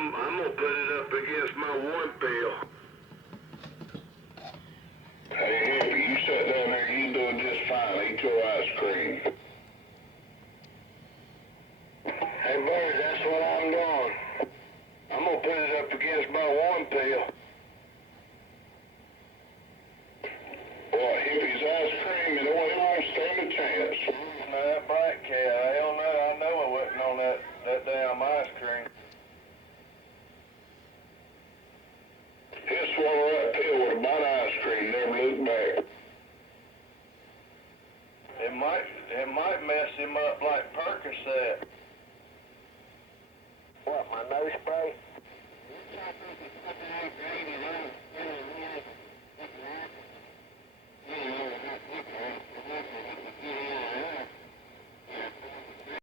I'm gonna put it up against my one pill. Hey, Hippie, you sit down there, you doing just fine. Eat your ice cream. Hey, Bird, that's what I'm doing. I'm gonna put it up against my one pill. Boy, Hippie's ice cream, it won't stand a chance. No, that black cat, hell no, I know I wasn't on that damn ice cream. He'll swallow that pill with a bite of ice cream, never look back. It might mess him up like Percocet. What, my nose spray?